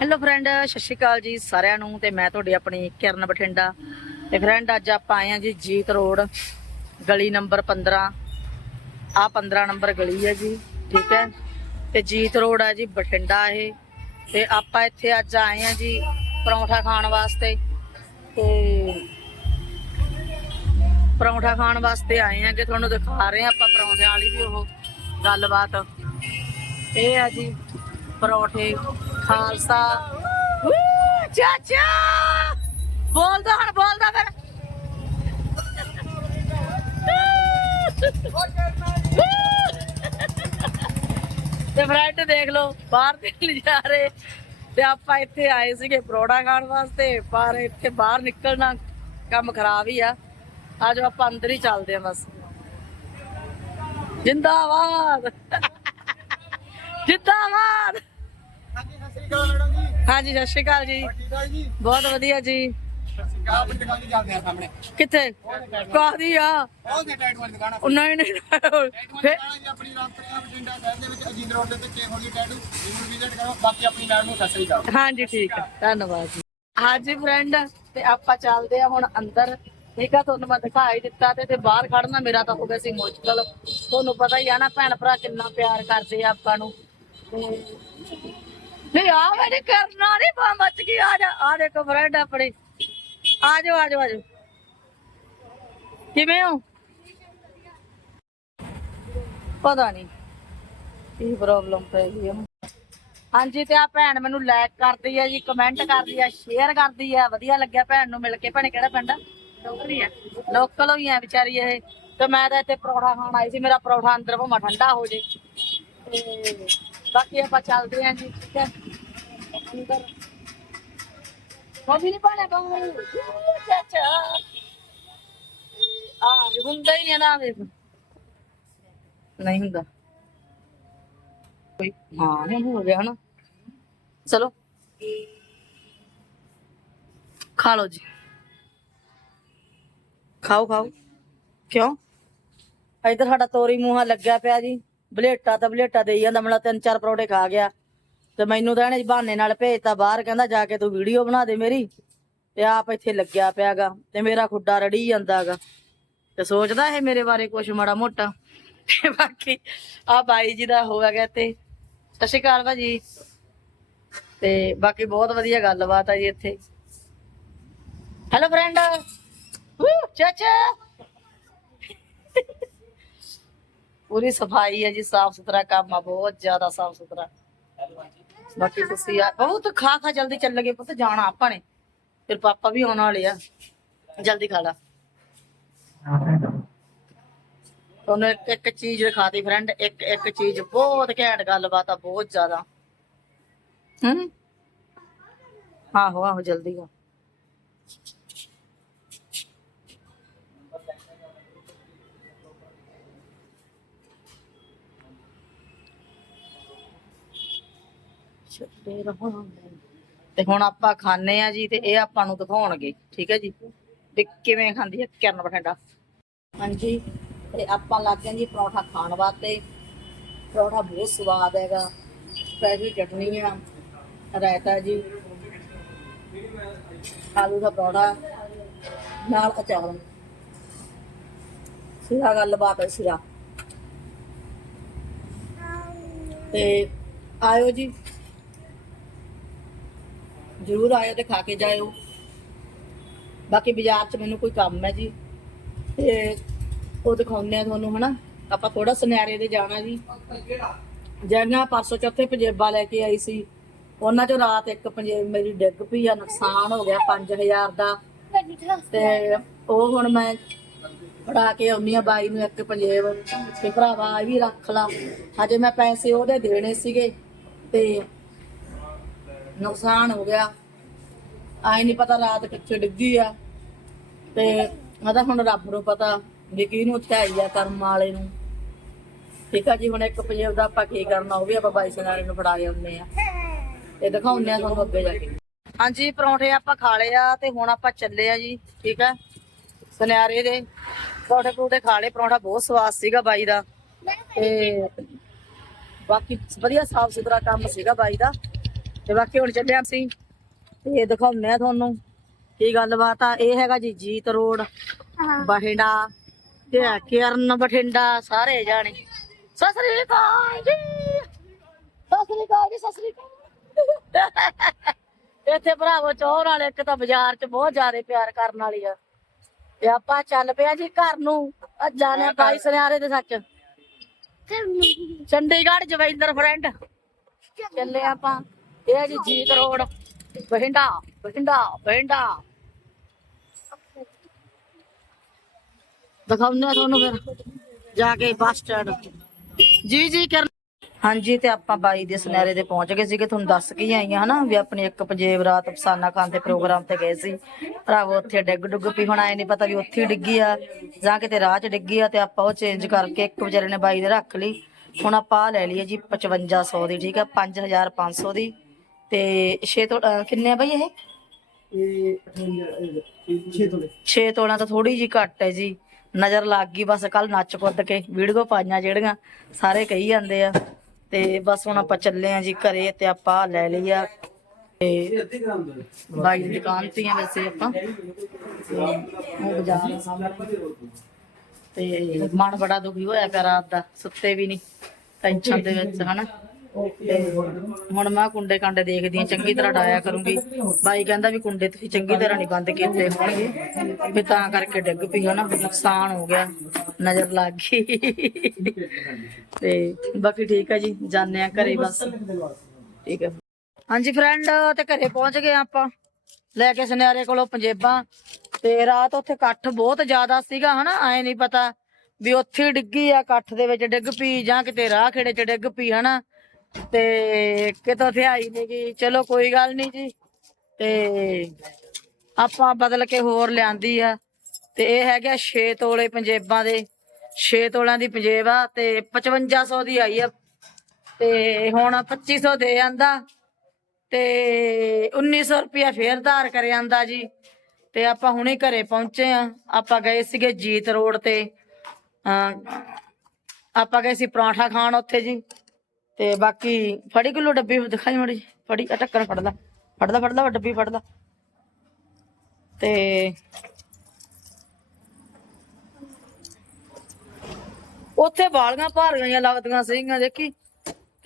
Hello friend ਸਤਿ ਸ਼੍ਰੀ ਅਕਾਲ ਜੀ ਸਾਰਿਆਂ ਨੂੰ ਤੇ ਮੈਂ ਤੁਹਾਡੀ ਆਪਣੀ ਕਿਰਨ ਬਠਿੰਡਾ। ਤੇ ਫਰੈਂਡ ਅੱਜ ਆਪਾਂ ਆਏ ਆ ਜੀ ਜੀਤ ਰੋਡ, ਗਲੀ ਨੰਬਰ 15 ਆ 15 ਨੰਬਰ ਗਲੀ ਹੈ ਜੀ, ਠੀਕ ਹੈ? ਤੇ ਜੀਤ ਰੋਡ ਆ ਜੀ ਬਠਿੰਡਾ ਇਹ। ਤੇ ਆਪਾਂ ਇੱਥੇ ਅੱਜ ਆਏ ਆ ਜੀ ਪਰੌਂਠਾ ਖਾਣ ਵਾਸਤੇ। ਤੇ ਪਰੌਂਠਾ ਖਾਣ ਵਾਸਤੇ ਆਏ ਆ ਕਿ ਤੁਹਾਨੂੰ ਦਿਖਾ ਰਹੇ ਆ ਆਪਾਂ ਪਰੌਂਠਿਆਂ ਵਾਲੀ ਵੀ ਉਹ ਗੱਲਬਾਤ। ਇਹ ਆ ਜੀ ਪਰੌਂਠੇ। ਖਾਲਸਾ। ਚਾਚਾ ਬੋਲਦਾ ਹੁਣ, ਬੋਲਦਾ ਫਿਰ। ਤੇ ਫਰੈਂਡ ਦੇਖ ਲਓ, ਬਾਹਰ ਤੇ ਜਾ ਤੇ ਆਪਾਂ ਇੱਥੇ ਆਏ ਸੀਗੇ ਪਰੋੜਾ ਖਾਣ ਵਾਸਤੇ। ਪਰ ਇੱਥੇ ਬਾਹਰ ਨਿਕਲਣਾ ਕੰਮ ਖਰਾਬ ਹੀ ਆ। ਅੱਜ ਆਪਾਂ ਅੰਦਰ ਹੀ ਚੱਲਦੇ ਆ ਬਸ। ਜਿੰਦਾਬਾਦ। ਜਿੰਦਾਬਾਦ। ਅਕਾਲ ਮੈਡਮ ਹਾਂਜੀ ਸਤਿ ਸ਼੍ਰੀ ਅਕਾਲ ਜੀ। ਜੀ ਠੀਕ ਠਾਕ ਜੀ? ਬਹੁਤ ਵਧੀਆ ਜੀ। ਸਤਿ ਸ਼੍ਰੀ ਅਕਾਲ ਆਪਣੀ ਦੁਕਾਨ ਤੇ ਚੱਲਦੇ ਆ ਸਾਹਮਣੇ। ਕਿੱਥੇ? ਕਾਹਦੀ ਆ? ਉਹ ਦੇ ਟਾਈਟ ਵਾਲੀ ਦੁਕਾਨ ਆ। ਉਹ ਨਹੀਂ ਨਹੀਂ ਟਾਈਟ ਵਾਲੀ ਫਿਰ ਦੁਕਾਨ ਆ ਜੀ ਆਪਣੀ ਰਾਮਪੁਰੀਆ ਬਠਿੰਡਾ ਸ਼ਹਿਰ ਦੇ ਵਿੱਚ ਅਜੀਤ ਰੋਡ ਦੇ ਉੱਤੇ ਹੋ ਗਈ ਟੈਟੂ ਜਿਹਨੂੰ ਵਿਜ਼ਿਟ ਕਰੋ ਬਾਕੀ ਆਪਣੀ ਮੈਡਮ ਨੂੰ ਸਤਿ ਸ਼੍ਰੀ ਅਕਾਲ ਹਾਂਜੀ ਠੀਕ ਹੈ ਧੰਨਵਾਦ ਜੀ। ਹਾਂਜੀ ਫਰੈਂਡ ਤੇ ਆਪਾਂ ਚੱਲਦੇ ਆ ਹੁਣ ਅੰਦਰ। ਠੀਕ ਆ ਤੁਹਾਨੂੰ ਮੈਂ ਦਿਖਾ ਹੀ ਦਿੱਤਾ ਤੇ ਤੇ ਬਾਹਰ ਖੜਨਾ ਮੇਰਾ ਤਾਂ ਹੋ ਗਿਆ ਸੀ ਮੁਸ਼ਕਲ। ਤੁਹਾਨੂੰ ਪਤਾ ਹੀ ਆ ਨਾ ਭੈਣ ਭਰਾ ਕਿੰਨਾ ਪਿਆਰ ਕਰਦੇ ਆ ਆਪਾਂ ਨੂੰ। ਤੇ ਨਹੀਂ ਆ ਮੈਨੇ ਕਰਨਾ ਨਹੀਂ ਬਾ ਮੱਚ ਗਈ ਆ ਜਾ ਆ ਦੇਖੋ ਫਰੈਂਡ ਆਪਣੇ। ਆ ਜਾਓ ਆ ਜਾਓ ਆ ਜਾਓ। ਕਿਵੇਂ ਹੋ? ਪਤਾ ਨਹੀਂ ਕੀ ਪ੍ਰੋਬਲਮ ਪੈ ਗਈ ਇਹਨੂੰ ਹਾਂਜੀ ਤੇ ਆ ਭੈਣ ਮੈਨੂੰ ਲਾਈਕ ਕਰਦੀ ਆ ਜੀ ਕਮੈਂਟ ਕਰਦੀ ਆ ਸ਼ੇਅਰ ਕਰਦੀ ਆ। ਵਧੀਆ ਲੱਗਿਆ ਭੈਣ ਨੂੰ ਮਿਲ ਕੇ ਭੈਣੇ ਕਿਹੜਾ ਪਿੰਡ ਆ? ਲੋਕਲ ਆ। ਲੋਕਲ ਹੀ ਆ ਵਿਚਾਰੀ ਇਹ। ਤੇ ਮੈਂ ਤਾਂ ਇੱਥੇ ਪਰੌਠਾ ਖਾਣ ਆਈ ਸੀ ਮੇਰਾ ਪਰੌਠਾ ਅੰਦਰ ਭਾਵੇਂ ਠੰਡਾ ਹੋ ਜੇ। ਤੇ ਬਾਕੀ ਆਪਾਂ ਚੱਲਦੇ ਆਂ ਜੀ, ਠੀਕ ਹੈ? ਅੰਦਰ। ਕੋਈ ਨਹੀਂ ਪਾਣਾ ਬਾਹਰ ਚਾਚਾ। ਆ ਵੀ ਹੁੰਦਾ ਹੀ ਨਹੀਂ ਨਾ ਵੇਖ ਨਹੀਂ ਹੁੰਦਾ। ਕੋਈ ਹਾਂ, ਨਹੀਂ ਹੋ ਗਿਆ ਹਨਾ। ਚਲੋ। ਖਾ ਲਓ ਜੀ। ਖਾਓ ਖਾਓ। ਕਿਉਂ? ਇਧਰ ਸਾਡਾ ਤੋਰੀ ਮੂੰਹਾਂ ਲੱਗਿਆ ਪਿਆ ਜੀ। ਬਲੇਟਾ ਤਾਂ ਬਲੇਟਾ ਦੇਈ ਜਾਂਦਾ ਮਲਾ ਤਿੰਨ ਚਾਰ ਪਰੌੜੇ ਖਾ ਗਿਆ। ਤੇ ਮੈਨੂੰ ਤਾਂ ਇਹਨੇ ਬਹਾਨੇ ਨਾਲ ਭੇਜਤਾ ਬਾਹਰ, ਕਹਿੰਦਾ ਜਾ ਕੇ ਤੂੰ ਵੀਡੀਓ ਬਣਾ ਦੇ ਮੇਰੀ। ਤੇ ਆਪ ਇੱਥੇ ਲੱਗਿਆ ਪਿਆਗਾ ਤੇ ਮੇਰਾ ਖੁੱਡਾ ਰੜੀ ਜਾਂਦਾਗਾ। ਤੇ ਸੋਚਦਾ ਇਹ ਮੇਰੇ ਬਾਰੇ ਕੁਝ ਮਾੜਾ ਮੋਟਾ। ਤੇ ਬਾਕੀ ਆ ਬਾਈ ਜੀ ਦਾ ਹੋ ਗਿਆ ਤੇ ਸਤਿ ਸ਼੍ਰੀ ਅਕਾਲ ਭਾਜੀ। ਤੇ ਬਾਕੀ ਬਹੁਤ ਵਧੀਆ ਗੱਲਬਾਤ ਆ ਜੀ ਇੱਥੇ। ਹੈਲੋ ਫਰੈਂਡ ਚਾਚਾ। ਪੂਰੀ ਸਫ਼ਾਈ ਹੈ ਜੀ, ਸਾਫ਼ ਸੁਥਰਾ ਕੰਮ ਆ, ਬਹੁਤ ਜ਼ਿਆਦਾ ਸਾਫ਼ ਸੁਥਰਾ। ਬਾਕੀ ਤੁਸੀਂ ਆ ਬਹੁਤ ਖਾ ਖਾ ਜਲਦੀ ਚੱਲ ਗਏ ਪੁੱਤ, ਜਾਣਾ ਆਪਾਂ ਨੇ। ਫਿਰ ਪਾਪਾ ਵੀ ਆਉਣ ਵਾਲੇ ਆ। ਜਲਦੀ ਖਾ ਲਾ। ਉਹਨੇ ਇੱਕ ਇੱਕ ਚੀਜ਼ ਦਿਖਾਤੀ ਫਰੈਂਡ ਇੱਕ ਇੱਕ ਚੀਜ਼, ਬਹੁਤ ਘੈਂਟ ਗੱਲਬਾਤ ਆ, ਬਹੁਤ ਜ਼ਿਆਦਾ। ਹੂੰ? ਆਹੋ ਆਹੋ, ਜਲਦੀ ਆ। ਛੱਡੇ ਤੇ ਹੁਣ ਆਪਾਂ ਖਾਣੇ ਆ ਜੀ ਤੇ ਇਹ ਆਪਾਂ ਨੂੰ ਦਿਖਾਉਣਗੇ ਠੀਕ ਹੈ ਜੀ? ਵੀ ਕਿਵੇਂ ਖਾਂਦੀ ਹੈ ਕਿਰਨ ਬਠਿੰਡਾ? ਹਾਂਜੀ ਤੇ ਆਪਾਂ ਲੱਗ ਗਏ ਜੀ ਪਰੌਠਾ ਖਾਣ ਵਾਸਤੇ। ਪਰੌਠਾ ਬਹੁਤ ਸਵਾਦ ਹੈਗਾ ਸਪੈਸ਼ਲ ਚਟਨੀ ਆ ਰਾਇਤਾ ਜੀ ਆਲੂ ਦਾ ਪਰੌਠਾ ਨਾਲ ਅਚਾਰ। ਸਿਰਾ ਗੱਲਬਾਤ ਹੈ ਸਿਰਾ। ਤੇ ਆਇਓ ਜੀ ਜਰੂਰ ਆਇਓ ਤੇ ਖਾ ਕੇ ਜਾਇਓ। ਬਾਕੀ ਬਾਜ਼ਾਰ 'ਚ ਮੈਨੂੰ ਕੋਈ ਕੰਮ ਹੈ ਜੀ। ਤੇ ਉਹ ਦਿਖਾਉਂਦੇ ਆ ਤੁਹਾਨੂੰ, ਹਨਾ। ਆਪਾਂ ਥੋੜਾ ਸੁਨਿਆਰੇ ਦੇ ਜਾਣਾ ਜੀ। ਜਿਹੜੀਆਂ ਪਰਸੋਂ ਚੌਥੇ ਪੰਜੇਬਾਂ ਲੈ ਕੇ ਆਈ ਸੀ। ਉਹਨਾਂ ਚੋਂ ਰਾਤ ਇੱਕ ਪੰਜੇਬ ਮੇਰੀ ਡਿੱਗ ਪਈ ਆ, ਨੁਕਸਾਨ ਹੋ ਗਿਆ 5000 ਦਾ। ਤੇ ਉਹ ਹੁਣ ਮੈਂ ਫੜਾ ਕੇ ਆਉਣੀ ਆ ਬਾਈ ਨੂੰ ਇੱਕ ਪੰਜੇਬ। ਤੇ ਭਰਾਵਾ, ਇਹ ਵੀ ਰੱਖ ਲਾ। ਹਜੇ ਮੈਂ ਪੈਸੇ ਉਹਦੇ ਦੇਣੇ ਸੀਗੇ। ਤੇ ਨੁਕਸਾਨ ਹੋ ਗਿਆ। ਆਏ ਨਹੀਂ ਪਤਾ ਰਾਤ ਕਿੱਥੇ ਡਿੱਗੀ ਆ। ਤੇ ਉਹਦਾ ਹੁਣ ਰੱਬ ਨੂੰ ਪਤਾ ਵੀ ਕਿਹਨੂੰ ਥਾਈ ਆ ਕਰਮ ਵਾਲੇ ਨੂੰ। ਠੀਕ ਆ ਜੀ, ਹੁਣ ਇੱਕ ਪੰਜੇਬ ਦਾ ਆਪਾਂ ਕੀ ਕਰਨਾ, ਉਹ ਵੀ ਆਪਾਂ ਬਾਈ ਸਨਾਰੇ ਨੂੰ ਫੜਾ ਕੇ ਆ। ਤੇ ਦਿਖਾਉਂਦੇ ਆ ਤੁਹਾਨੂੰ ਅੱਗੇ ਜਾ ਕੇ। ਹਾਂਜੀ, ਪਰੌਂਠੇ ਆਪਾਂ ਖਾ ਲਏ ਆ ਤੇ ਹੁਣ ਆਪਾਂ ਚੱਲੇ ਆ ਜੀ, ਠੀਕ ਆ। ਸੁਨਿਆਰੇ ਦੇ ਪਰੌਂਠੇ ਪਰੌਂਠੇ ਖਾ ਲਏ, ਪਰੌਂਠਾ ਬਹੁਤ ਸਵਾਦ ਸੀਗਾ ਬਾਈ ਦਾ। ਤੇ ਬਾਕੀ ਵਧੀਆ ਸਾਫ਼ ਸੁਥਰਾ ਕੰਮ ਸੀਗਾ ਬਾਈ ਦਾ। ਤੇ ਬਾਕੀ ਹੁਣ ਚੱਲਿਆ ਸੀ ਤੇ ਦਿਖਾਉਂਦੇ ਆ ਤੁਹਾਨੂੰ ਕੀ ਗੱਲਬਾਤ ਆ ਇਹ ਹੈਗਾ ਜੀ ਜੀਤ ਰੋਡ ਬਠਿੰਡਾ ਤੇ ਆ ਕਿਰਨ ਬਠਿੰਡਾ ਸਾਰੇ ਜਾਣੇ। ਸਤਿ ਸ੍ਰੀ ਅਕਾਲ ਜੀ। ਸਤਿ ਸ੍ਰੀ ਅਕਾਲ ਜੀ ਸਤਿ ਸ੍ਰੀ ਅਕਾਲ। ਇੱਥੇ ਭਰਾਵੋ ਚੌਰ ਵਾਲੇ ਇੱਕ ਤਾਂ ਬਾਜ਼ਾਰ 'ਚ ਬਹੁਤ ਜ਼ਿਆਦਾ ਪਿਆਰ ਕਰਨ ਵਾਲੀ ਆ। ਤੇ ਆਪਾਂ ਚੱਲ ਪਿਆ ਜੀ ਘਰ ਨੂੰ ਅੱਜ ਜਾਣੇ ਬਾਈ ਸੁਨਿਆਰੇ ਦੇ ਸੱਚ। ਚੰਡੀਗੜ੍ਹ। ਜਵੈਂਦਰ ਫਰੈਂਡ। ਚੱਲੇ ਆਪਾਂ। ਇਹ ਹੈ ਜੀ ਜੀਤ ਰੋਡ। ਬਠਿੰਡਾ ਬਠਿੰਡਾ ਬਠਿੰਡਾ। ਦਿਖਾਉਂਦੇ ਤੁਹਾਨੂੰ ਫਿਰ। ਜਾ ਕੇ ਬੱਸ ਸਟੈਂਡ ਜੀ ਜੀ ਕਰ ਹਾਂਜੀ, ਤੇ ਆਪਾਂ ਬਾਈ ਦੇ ਸੁਨਹਿਰੇ ਦੇ ਪਹੁੰਚ ਗਏ ਸੀਗੇ। ਤੁਹਾਨੂੰ ਦੱਸ ਕੇ ਆਈਆਂ ਹਨਾ, ਵੀ ਆਪਣੀ ਇੱਕ ਪੰਜੇਬ ਰਾਤ ਫਸਾਨਾ ਖਾਨ ਦੇ ਪ੍ਰੋਗਰਾਮ ਤੇ ਗਏ ਸੀ। ਭਰਾਵੋ, ਉੱਥੇ ਡਿੱਗ ਡੁੱਗ ਪੀ ਹੁਣ ਆਏ ਨਹੀਂ ਪਤਾ ਵੀ ਉੱਥੇ ਡਿੱਗੀ ਆ, ਜਾਂ ਕਿਤੇ ਰਾਹ 'ਚ ਡਿੱਗੀ ਆ, ਤੇ ਆਪਾਂ ਉਹ ਚੇਂਜ ਕਰਕੇ ਇੱਕ ਵਿਚਾਰੇ ਨੇ ਬਾਈ ਦੇ ਰੱਖ ਲਈ। ਹੁਣ ਆਪਾਂ ਆਹ ਲੈ ਲਈਏ ਜੀ 5500 ਦੀ, ਠੀਕ ਆ 5500 ਦੀ। ਤੇ 6 ਤੋਂ ਕਿੰਨੇ ਆ ਬਾਈ ਇਹ? ਇਹ 6 ਤੋਲੇ 6 ਥੋੜੀ ਜੀ ਘੱਟ ਹੈ ਜੀ। ਨਜ਼ਰ ਲੱਗ ਗਈ, ਬਸ ਕੱਲ ਨੱਚ ਕੁੱਦ ਕੇ ਵੀਡੀਓ ਪਾਈਆਂ ਜਿਹੜੀਆਂ, ਸਾਰੇ ਕਹੀ ਜਾਂਦੇ ਆ। ਤੇ ਬਸ ਹੁਣ ਆਪਾਂ ਚੱਲੇ ਆ ਜੀ ਘਰੇ ਤੇ ਆਪਾਂ ਲੈ ਲਈ ਆ। ਤੇ ਬਾਈ ਦੀ ਦੁਕਾਨ ਤੇ ਆ ਵੈਸੇ ਆਪਾਂ। ਤੇ ਉਹ ਬਾਜ਼ਾਰ ਆ ਸਾਹਮਣੇ। ਤੇ ਮਨ ਬੜਾ ਦੁਖੀ ਹੋਇਆ ਪਿਆ ਰਾਤ ਦਾ, ਸੁੱਤੇ ਵੀ ਨਹੀਂ ਟੈਨਸ਼ਨ ਦੇ ਵਿੱਚ, ਹਨਾ। ਹੁਣ ਮੈਂ ਕੁੰਡੇ ਕਾਂਡੇ ਦੇਖਦੀ ਆ ਚੰਗੀ ਤਰ੍ਹਾਂ ਡਾਇਆ ਕਰੂੰਗੀ। ਬਾਈ ਕਹਿੰਦਾ ਵੀ ਕੁੰਡੇ ਤੁਸੀਂ ਚੰਗੀ ਤਰ੍ਹਾਂ ਨਹੀਂ ਬੰਦ ਕੀਤੇ ਹੋਣਗੇ। ਵੀ ਤਾਂ ਕਰਕੇ ਡਿੱਗ ਪਈ ਹਨਾ ਨੁਕਸਾਨ ਹੋ ਗਿਆ, ਨਜ਼ਰ ਲੱਗ ਗਈ। ਤੇ ਬਾਕੀ ਠੀਕ ਹੈ ਜੀ ਜਾਣੇ ਆ ਘਰੇ ਬਸ। ਠੀਕ ਹੈ ਹਾਂਜੀ ਫਰੈਂਡ ਤੇ ਘਰੇ ਪਹੁੰਚ ਗਏ ਆਪਾਂ। ਲੈ ਕੇ ਸੁਨਿਆਰੇ ਕੋਲੋਂ ਪੰਜੇਬਾਂ। ਤੇ ਰਾਤ ਉੱਥੇ ਇਕੱਠ ਬਹੁਤ ਜ਼ਿਆਦਾ ਸੀਗਾ, ਹਨਾ, ਐ ਨਹੀਂ ਪਤਾ ਵੀ ਉੱਥੇ ਡਿੱਗੀ ਆ, ਇਕੱਠ ਦੇ ਵਿੱਚ ਡਿੱਗ ਪਈ ਜਾਂ ਕਿਤੇ ਰਾਹ ਖੇੜੇ 'ਚ ਡਿੱਗ ਪਈ, ਹਨਾ। ਤੇ ਕਿਤੋਂ ਥਿਆਈ ਨਹੀਂ ਗਈ ਚਲੋ ਕੋਈ ਗੱਲ ਨਹੀਂ ਜੀ। ਤੇ ਆਪਾਂ ਬਦਲ ਕੇ ਹੋਰ ਲਿਆਂਦੀ ਆ। ਤੇ ਇਹ ਹੈਗਾ 6 ਤੋਲੇ ਪੰਜੇਬਾਂ ਦੇ। 6 ਤੋਲਿਆਂ ਦੀ ਪੰਜੇਬ ਆ ਤੇ 5500 ਦੀ ਆਈ ਆ। ਤੇ ਹੁਣ 2500 ਦੇ ਜਾਂਦਾ ਤੇ 1900 ਰੁਪਇਆ ਫੇਰ ਧਾਰ ਕਰ ਆਂਦਾ ਜੀ। ਤੇ ਆਪਾਂ ਹੁਣੇ ਘਰੇ ਪਹੁੰਚੇ ਆ। ਆਪਾਂ ਗਏ ਸੀਗੇ ਜੀਤ ਰੋਡ ਤੇ। ਅਹ ਆਪਾਂ ਗਏ ਸੀ ਪਰਾਂਠਾ ਖਾਣ ਉੱਥੇ ਜੀ। ਤੇ ਬਾਕੀ ਫੜੀ ਕਿਲੋ ਡੱਬੀ ਦਿਖਾਈ ਮੜੀ ਫੜੀ ਆ ਢੱਕਣ ਫੜ ਲਾ, ਫੜ ਡੱਬੀ ਫੜ ਤੇ ਉੱਥੇ ਵਾਲੀਆਂ ਭਾਰੀਆਂ ਲੱਗਦੀਆਂ ਸੀਗੀਆਂ, ਦੇਖੀ?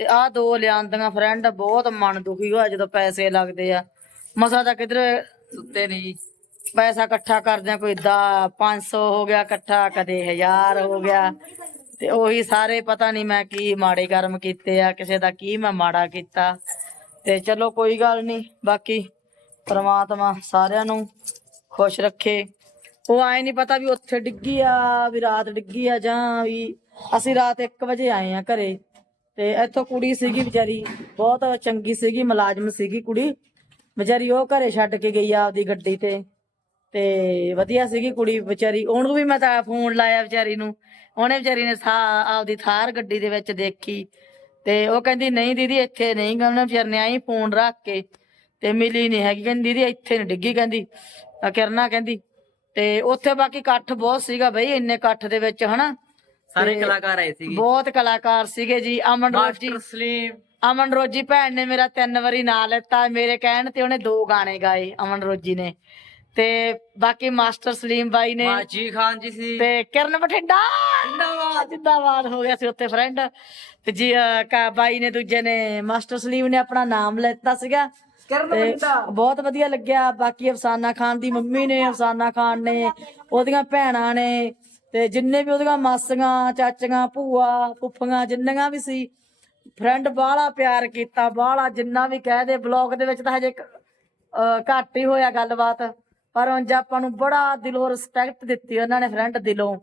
ਤੇ ਆਹ ਦੋ ਲਿਆਂਦੀਆਂ ਫਰੈਂਡ ਬਹੁਤ ਮਨ ਦੁਖੀ ਹੋਇਆ ਜਦੋਂ ਪੈਸੇ ਲੱਗਦੇ ਆ। ਮਸਾ ਤਾਂ ਕਿਧਰੇ ਸੁੱਤੇ ਨਹੀਂ ਪੈਸਾ ਇਕੱਠਾ ਕਰਦੇ ਆ, ਕੋਈ ਦਾ 500 ਹੋ ਗਿਆ, ਇਕੱਠਾ ਕਦੇ 1000 ਹੋ ਗਿਆ। ਤੇ ਉਹੀ ਸਾਰੇ ਪਤਾ ਨਹੀਂ ਮੈਂ ਕੀ ਮਾੜੇ ਕਰਮ ਕੀਤੇ ਆ, ਕਿਸੇ ਦਾ ਕੀ ਮੈਂ ਮਾੜਾ ਕੀਤਾ। ਤੇ ਚਲੋ ਕੋਈ ਗੱਲ ਨਹੀਂ ਬਾਕੀ ਪ੍ਰਮਾਤਮਾ ਸਾਰਿਆਂ ਨੂੰ ਖੁਸ਼ ਰੱਖੇ। ਉਹ ਆਏ ਨਹੀਂ ਪਤਾ ਵੀ ਉੱਥੇ ਡਿੱਗੀ ਆ, ਵੀ ਰਾਤ ਡਿੱਗੀ ਆ ਜਾਂ ਵੀ ਅਸੀਂ ਰਾਤ 1 ਵਜੇ ਆਏ ਆ ਘਰੇ। ਤੇ ਇੱਥੋਂ ਕੁੜੀ ਸੀਗੀ ਵਿਚਾਰੀ, ਬਹੁਤ ਚੰਗੀ ਸੀਗੀ, ਮੁਲਾਜ਼ਮ ਸੀਗੀ ਕੁੜੀ। ਵਿਚਾਰੀ ਉਹ ਘਰੇ ਛੱਡ ਕੇ ਗਈ ਆ ਆਪਦੀ ਗੱਡੀ ਤੇ। ਤੇ ਵਧੀਆ ਸੀਗੀ ਕੁੜੀ ਵਿਚਾਰੀ। ਉਹਨੂੰ ਵੀ ਮੈਂ ਤਾਂ ਫੋਨ ਲਾਇਆ ਵਿਚਾਰੀ ਨੂੰ। ਉਹਨੇ ਵਿਚਾਰੀ ਨੇ ਥਾ ਆਪਦੀ ਥਾਰ ਗੱਡੀ ਦੇ ਵਿੱਚ ਦੇਖੀ। ਤੇ ਉਹ ਕਹਿੰਦੀ ਨਹੀਂ ਦੀਦੀ ਇੱਥੇ ਨਹੀਂ ਗਾ ਉਹਨੇ ਵਿਚਾਰ ਨੇ ਆਈ ਫੋਨ ਰੱਖ ਕੇ ਤੇ ਮਿਲੀ ਨਹੀਂ ਹੈਗੀ। ਕਹਿੰਦੀ ਦੀਦੀ ਇੱਥੇ ਨਹੀਂ ਡਿੱਗੀ। ਕਹਿੰਦੀ ਆ ਕਿਰਨਾ ਕਹਿੰਦੀ। ਤੇ ਉੱਥੇ ਬਾਕੀ ਇਕੱਠ ਬਹੁਤ ਸੀਗਾ ਬਈ ਇੰਨੇ ਇਕੱਠ ਦੇ ਵਿੱਚ ਹਨਾ? ਸਾਰੇ ਕਲਾਕਾਰ ਆਏ ਸੀਗੇ। ਬਹੁਤ ਕਲਾਕਾਰ ਸੀਗੇ ਜੀ। ਅਮਨ ਰੋਜੀ ਸਲੀਮ ਅਮਨ ਰੋਜੀ ਭੈਣ ਨੇ ਮੇਰਾ ਤਿੰਨ ਵਾਰੀ ਨਾਂ ਲੈਤਾ। ਮੇਰੇ ਕਹਿਣ ਤੇ ਉਹਨੇ ਦੋ ਗਾਣੇ ਗਾਏ ਅਮਨ ਰੋਜੀ ਨੇ। ਤੇ ਬਾਕੀ ਮਾਸਟਰ ਸਲੀਮ ਬਾਈ ਨੇ ਮਾਜੀ ਖਾਨ ਜੀ ਸੀ। ਤੇ ਕਿਰਨ ਬਠਿੰਡਾ। ਜਿੰਦਾਬਾਦ। ਜਿੰਦਾਬਾਦ ਹੋ ਗਿਆ ਸੀ ਉੱਥੇ ਫਰੈਂਡ ਤੇ ਜੀ ਅਹ, ਕਾ ਬਾਈ ਨੇ ਦੂਜੇ ਨੇ ਮਾਸਟਰ ਸਲੀਮ ਨੇ ਆਪਣਾ ਨਾਮ ਲੈਤਾ ਸੀਗਾ। ਕਰਨ ਤੇ ਬਹੁਤ ਵਧੀਆ ਲੱਗਿਆ। ਬਾਕੀ ਅਫਸਾਨਾ ਖਾਨ ਦੀ ਮੰਮੀ ਨੇ ਅਫਸਾਨਾ ਖਾਨ ਨੇ ਉਹਦੀਆਂ ਭੈਣਾਂ ਨੇ ਤੇ ਜਿੰਨੇ ਵੀ ਉਹਦੀਆਂ ਮਾਸੀਆਂ ਚਾਚੀਆਂ ਭੂਆ ਫੁੱਫੀਆਂ ਜਿੰਨੀਆਂ ਵੀ ਸੀ ਫਰੈਂਡ ਬਾਹਲਾ ਪਿਆਰ ਕੀਤਾ ਬਾਹਲਾ ਜਿੰਨਾ ਵੀ ਕਹਿ ਦੇ ਬਲੌਗ ਦੇ ਵਿੱਚ ਤਾਂ ਹਜੇ ਕ- ਅਹ ਘੱਟ ਹੀ ਹੋਇਆ ਗੱਲਬਾਤ। ਪਰ ਉਂਝ ਆਪਾਂ ਨੂੰ ਬੜਾ ਦਿਲੋਂ ਰਿਸਪੈਕਟ ਦਿੱਤੀ ਉਹਨਾਂ ਨੇ ਫਰੈਂਡ ਦਿਲੋਂ।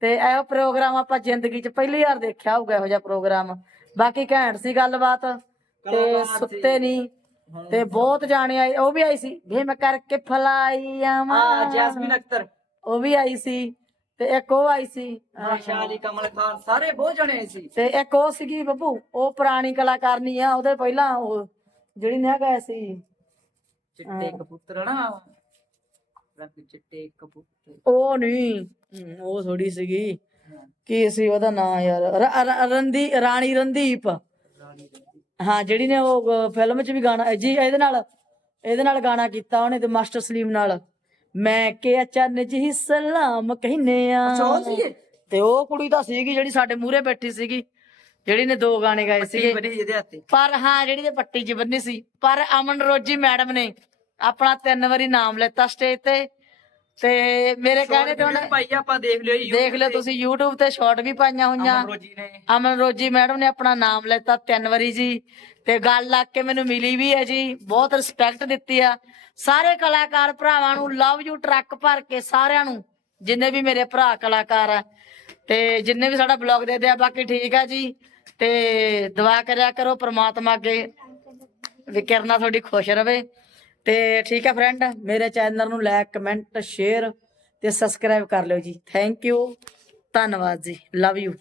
ਤੇ ਇਹੋ ਪ੍ਰੋਗਰਾਮ ਆਪਾਂ ਜ਼ਿੰਦਗੀ 'ਚ ਪਹਿਲੀ ਵਾਰ ਦੇਖਿਆ ਹੋਊਗਾ ਇਹੋ ਜਿਹਾ ਪ੍ਰੋਗਰਾਮ ਬਾਕੀ ਘੈਂਟ ਸੀ ਗੱਲਬਾਤ। ਤੇ ਸੁੱਤੇ ਨਹੀਂ। ਤੇ ਬਹੁਤ ਜਾਣੇ ਆਏ। ਉਹ ਵੀ ਆਈ ਸੀ। ਵੇ ਮੈਂ ਕਰਕੇ ਫਲਾਈ ਆਵਾਂ। ਹਾਂ ਜੈਸਮੀਨ ਅਖਤਰ। ਉਹ ਵੀ ਆਈ ਸੀ। ਤੇ ਇੱਕ ਉਹ ਆਈ ਸੀ। ਆਸ਼ਾ ਅਲੀ ਕਮਲ ਖਾਨ ਸਾਰੇ ਬਹੁਤ ਜਣੇ ਸੀ। ਤੇ ਇੱਕ ਉਹ ਸੀਗੀ ਬੱਬੂ। ਉਹ ਪੁਰਾਣੀ ਕਲਾਕਾਰਨੀ ਆ। ਉਹਦੇ ਪਹਿਲਾਂ ਉਹ ਜਿਹੜੀ ਨਾ ਗਏ ਸੀ। ਚਿੱਟੇ ਕਬੂਤਰ ਨਾ ਰੱਖ ਚਿੱਟੇ ਕਬੂਤਰ ਉਹ ਨਹੀਂ ਹਮ, ਉਹ ਥੋੜੀ ਸੀਗੀ। ਕੀ ਸੀ ਉਹਦਾ ਨਾਂ ਯਾਰ? ਰ- ਰ- ਰੰਦੀ ਰਾਣੀ ਰੰਦੀਪ ਹਾਂ ਜਿਹੜੀ ਨੇ ਉਹ ਫਿਲਮ 'ਚ ਵੀ ਗਾਣਾ ਜੀ ਇਹਦੇ ਨਾਲ ਇਹਦੇ ਨਾਲ ਗਾਣਾ ਕੀਤਾ ਉਹਨੇ ਤੇ ਮਾਸਟਰ ਸਲੀਮ ਨਾਲ। ਮੈਂ ਕਿਹਾ ਚੰਨ ਜੀ ਸਲਾਮ ਕਹਿੰਨੇ ਆ। ਅੱਛਾ ਉਹ ਸੀਗੇ? ਤੇ ਉਹ ਕੁੜੀ ਤਾਂ ਸੀਗੀ ਜਿਹੜੀ ਸਾਡੇ ਮੂਹਰੇ ਬੈਠੀ ਸੀਗੀ ਜਿਹੜੀ ਨੇ ਦੋ ਗਾਣੇ ਗਾਏ ਸੀਗੇ। ਬਣੀ ਜਿਹਦੇ ਹੱਥੇ। ਪਰ ਹਾਂ ਜਿਹੜੀ ਦੇ ਪੱਟੀ ਚ ਬੰਨੀ ਸੀ। ਪਰ ਅਮਨ ਰੋਜੀ ਮੈਡਮ ਨੇ ਆਪਣਾ ਤਿੰਨ ਵਾਰੀ ਨਾਮ ਲੈਤਾ ਸਟੇਜ ਤੇ ਤੇ ਮੇਰੇ ਕਹਿਣੇ ਤੇ ਉਹਨੇ ਭਾਈ ਆਪਾਂ ਦੇਖ ਲਿਓ ਜੀ ਦੇਖ ਲਿਓ ਤੁਸੀਂ YouTube ਤੇ ਸ਼ਾਰਟ ਵੀ ਪਾਈਆਂ ਹੋਈਆਂ। ਅਮਨ ਰੋਜੀ ਨੇ। ਅਮਨ ਰੋਜੀ ਮੈਡਮ ਨੇ ਆਪਣਾ ਨਾਮ ਲੈਤਾ ਤਿੰਨ ਵਾਰੀ ਜੀ ਤੇ ਗੱਲ ਲੱਗ ਕੇ ਮੈਨੂੰ ਮਿਲੀ ਵੀ ਹੈ ਜੀ ਬਹੁਤ ਰਿਸਪੈਕਟ ਦਿੱਤੀ ਆ। ਸਾਰੇ ਕਲਾਕਾਰ ਭਰਾਵਾਂ ਨੂੰ ਲਵ ਯੂ ਟਰੱਕ ਭਰ ਕੇ ਸਾਰਿਆਂ ਨੂੰ ਜਿੰਨੇ ਵੀ ਮੇਰੇ ਭਰਾ ਕਲਾਕਾਰ ਆ ਤੇ ਜਿੰਨੇ ਵੀ ਸਾਡਾ ਬਲੌਗ ਦੇਖਦੇ ਆ ਬਾਕੀ ਠੀਕ ਆ ਜੀ। ਤੇ ਦੁਆ ਕਰਿਆ ਕਰੋ ਪ੍ਰਮਾਤਮਾ ਅੱਗੇ ਵੀ ਕਿਰਨਾ ਤੁਹਾਡੀ ਖੁਸ਼ ਰਵੇ। ਤੇ ਠੀਕ ਆ ਫਰੈਂਡ ਮੇਰੇ ਚੈਨਲ ਨੂੰ ਲਾਈਕ ਕਮੈਂਟ ਸ਼ੇਅਰ ਤੇ ਸਬਸਕ੍ਰਾਈਬ ਕਰ ਲਿਓ ਜੀ। ਥੈਂਕ ਯੂ ਧੰਨਵਾਦ ਜੀ। Love you